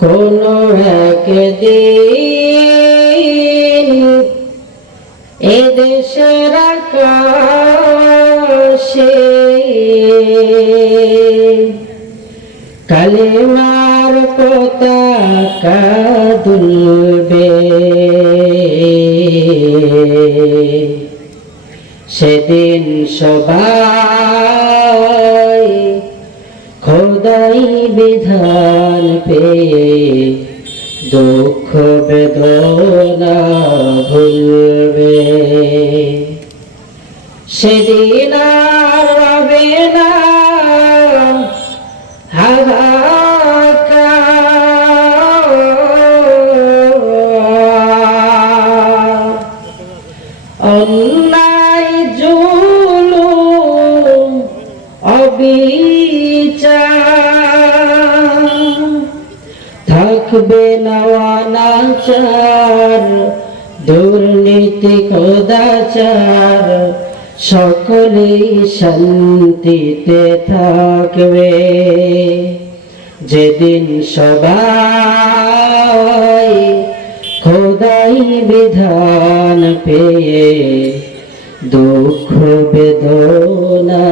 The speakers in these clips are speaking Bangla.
কোনো একদিন এদেশের আকাশে কালেমার পতাকা দুলবে, সেদিন সবাই খোদাই বিধান পেয়ে দুঃখ বেদনা ভুলবে। সেদিন আর রবে না হাহাকার, অন্যায় জুলুম অবিচার, থাকবে না অনাচার দুর্নীতি কদাচার, সকলেই শান্তিতে থাকবে। যেদিন সবাই খোদাই বিধান পেয়ে দুঃখ বেদনা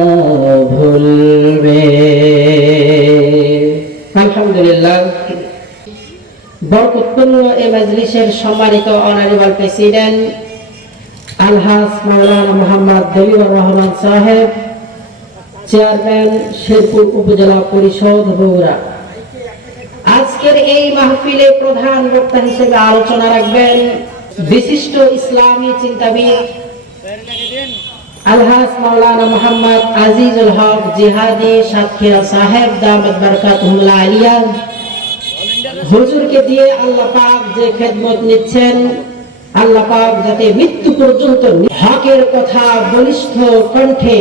ভুলবে। আলহামদুলিল্লাহ, বরকতপূর্ণ এই মজলিসের সম্মানিত অনারেবল প্রেসিডেন্ট আলহাজ মাওলানা মোহাম্মদ দলিলুর রহমান সাহেব, চেয়ারম্যান শেরপুর উপজেলা পরিষদ বগুড়া, আজকের এই মাহফিলে প্রধান বক্তা হিসেবে আলোচনা রাখবেন বিশিষ্ট ইসলামী চিন্তাবিদ আলহাজ মাওলানা মোহাম্মদ আজিজুল হক জিহাদি সাতক্ষীরা সাহেব দামাত বরকাতুহুল্লাহ আলিয়া। হুজুরকে দিয়ে আল্লাহ পাক যে খেদমত নিচ্ছেন, আল্লাহ পাক যাতে মৃত্যু পর্যন্ত হকের কথা বলিষ্ঠ কণ্ঠে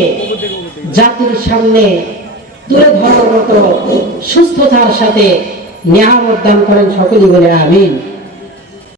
জাতির সামনে তুলে ধরার মতো সুস্থতার সাথে নিয়ামত দান করেন, সকলেই বলে আমিন।